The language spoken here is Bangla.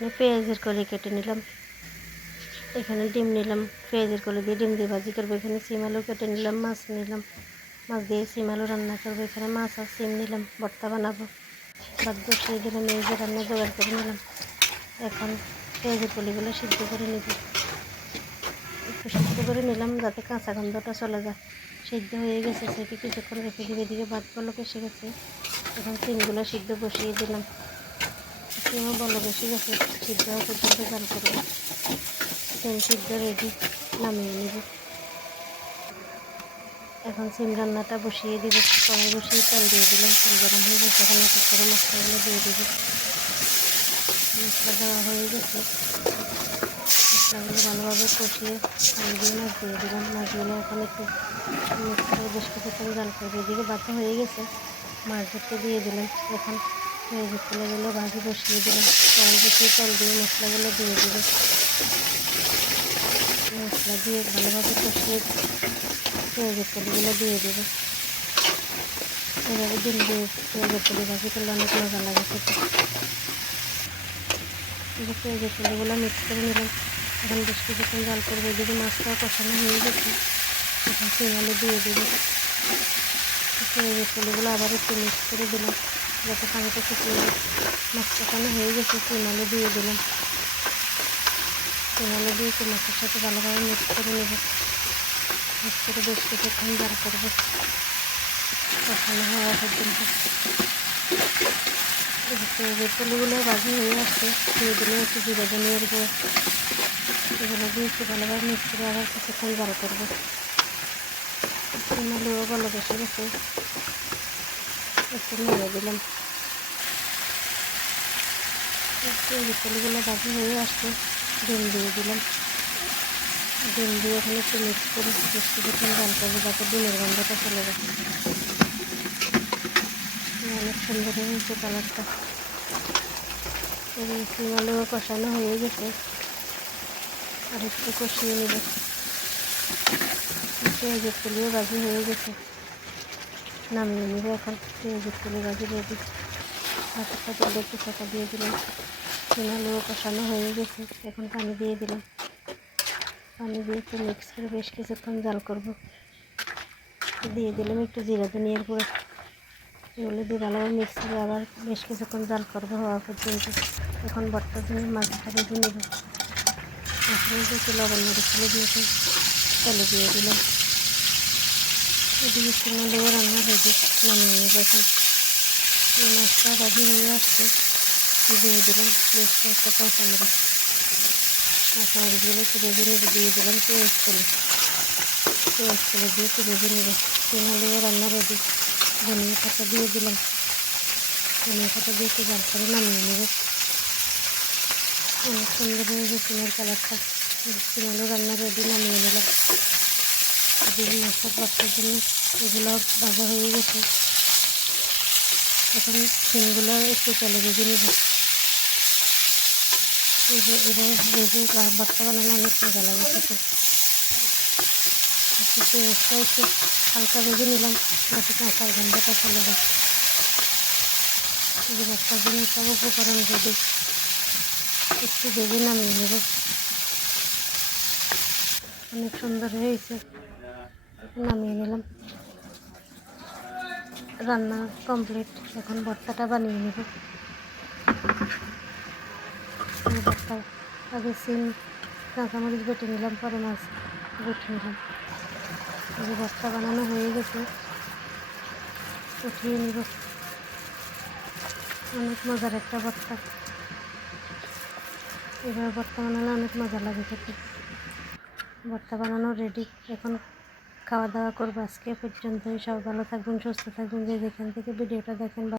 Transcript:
এখানে পেঁয়াজের কলি কেটে নিলাম, এখানে ডিম নিলাম, পেঁয়াজের কলি দিয়ে ডিম দিয়ে ভাজি করবো। এখানে সিম আলু কেটে নিলাম, মাছ নিলাম, মাছ দিয়ে সিম আলু রান্না করবো। এখানে মাছ আর সিম নিলাম, ভর্তা বানাবো। ভাত বসিয়ে দিলাম, এই যে রান্না জোগাড় করে নিলাম। এখন পেঁয়াজের কলিগুলো সিদ্ধ করে নিব, একটু সিদ্ধ করে নিলাম যাতে কাঁচা গন্ধটা চলে যায়। সিদ্ধ হয়ে গেছে, সেটি কিছুক্ষণ রেখে দিবে। এদিকে ভাতগুলো এসে গেছে, এখন সিমগুলো সিদ্ধ বসিয়ে দিলাম। সিমও বলো বেশি গেছে, সিদ্ধ হওয়া পর্যন্ত জাল করবো। সিম সিদ্ধ রেডি, নামিয়ে নিব। এখন সিম রান্নাটা বসিয়ে দিব, কড়াই বসিয়ে তেল দিয়ে দিলাম। তেল গরম হয়ে গেছে, এখন এক এক করে মশলাগুলো দিয়ে দিব। মশলা দেওয়া হয়ে গেছে, মশলাগুলো ভালোভাবে কষিয়ে পানি দিয়ে মাছ দিয়ে দিলাম। মাছগুলো এখন একটু মিক্স করে বেশ কিছুক্ষণ জাল করবে। এদিকে ভাতও হয়ে গেছে, মাছ ধরতে দিয়ে দিলাম। এখন পেঁয়াজের কলিগুলো ভাজি বসিয়ে দিলাম, কড়াই বসিয়ে তেল দিয়ে মশলাগুলো দিয়ে দিব। মশলা দিয়ে ভালোভাবে কষিয়ে পেঁয়াজের কলিগুলো দিয়ে দেব। এভাবে ডিম দিয়ে পেঁয়াজের কলি ভাজি করলে অনেক মজা লাগে খেতে। পেঁয়াজের কলিগুলো মিক্স করে নিলাম, এখন বেশ কিছুক্ষণ জাল করবো। এদিকে মাছটাও কষানো হয়ে গেছে, এখন সিম আলু দিয়ে দেবো। পেঁয়াজের কলিগুলো আবার একটু মিক্স করে দিলাম যাতে পানিটা শুকিয়ে যায়। মাছ কষানো হয়ে গেছে, সিম আলু দিয়ে দিলাম। সিম আলু দিয়ে একটু মাছের সাথে ভালোভাবে মিক্স করে নেব। মিক্স করে বেশ কিছুক্ষণ জাল করবো, কষানো হওয়া পর্যন্ত। পেঁয়াজের কলিগুলো ভাজি হয়ে আসছে, দিয়ে দিলে একটু জিরে ধনিয়ার গুঁড়ো। এগুলো দিয়ে একটু ভালোভাবে মিক্স করে আবার কিছুক্ষণ জাল করবো। সিম আলুও ভালো বসে গেছে, একটু নেড়ে দিলাম। পেঁয়াজের কলিগুলো ভাজি হয়ে আসছে, ডিম দিয়ে দিলাম। ডিম দিয়ে এখানে একটু মিক্স করে বেশ কিছুক্ষণ জাল করবো যাতে ডিমের গন্ধটা চলে যায়। অনেক সুন্দর হয়েছে কালারটা। সিম আলুও কষানো হয়ে গেছে, আর একটু কষিয়ে নেব। পেঁয়াজের কলিও ভাজি হয়ে গেছে, নামিয়ে নেব। এখন পেঁয়াজের কলি ভাজি রেডি। ভাতের সাথে একটু ফাঁকা দিয়ে দিলাম। সিম আলুও কষানো হয়ে গেছে, এখন পানি দিয়ে দিলাম। পানি দিয়ে একটু মিক্স করে বেশ কিছুক্ষণ জাল করব। দিয়ে দিলাম একটু জিরা ধনিয়ার গুঁড়ো। এগুলো দিয়ে ভালোভাবে মিক্স করে আবার বেশ কিছুক্ষণ জাল করবো হওয়া পর্যন্ত। এখন ভর্তার জন্য মাছটা ভেজে নেব। মাছের মধ্যে একটু লবণ মরিচ হলুদ মেখে তেলে দিয়ে দিলাম। এদিকে সিম আলুও রান্না রেডি, নামিয়ে নেব। এখন এই মাছটা ভাজি হয়ে আসছে, দিয়ে দিলাম বেশ কয়েকটা কাঁচামরিচ। কাঁচামরিচগুলো একটু ভেজে নেব, দিয়ে দিলাম পেঁয়াজ কলি। পেঁয়াজ কলি দিয়ে একটু ভেজে নেব। সিম আলুও রান্না রেডি, ধনিয়া পাতা দিয়ে দিলাম। ধনিয়া পাতা দিয়ে একটু জাল করে নামিয়ে নেব। অনেক সুন্দর হয়েছে সিমের কালারটা। সিম আলু রান্না রেডি, নামিয়ে নিলাম। এদিকে মাছটা ভর্তার জন্য এগুলো ভাজা হয়ে গেছে, এখন সিমগুলো একটু তেলে ভেজে নেব। এভাবে ভেজে ভর্তা বানালে অনেক মজা লাগে খেতে। পেঁয়াজটা একটু হালকা ভেজে নিলাম যাতে কাঁচা গন্ধটা চলে যায়। এই যে ভর্তার জন্য সব উপকরণ রেডি, একটু ভেজে নামিয়ে নেব। অনেক সুন্দর হয়েছে, নামিয়ে নিলাম। রান্না কমপ্লিট, এখন ভর্তাটা বানিয়ে নেব। ভর্তা আগে সিম কাঁচামরিচ বেটে নিলাম, পরে মাছ বেটে নিলাম। এই যে ভর্তা বানানো হয়ে গেছে, উঠিয়ে নেব। অনেক মজার একটা ভর্তা, এভাবে ভর্তা বানালে অনেক মজা লাগে খেতে। ভর্তা বানানো রেডি, এখন খাওয়া দাওয়া করবো। আজকে পর্যন্তই, সব ভালো থাকবেন, সুস্থ থাকবেন, যে যেখান থেকে ভিডিওটা দেখেন।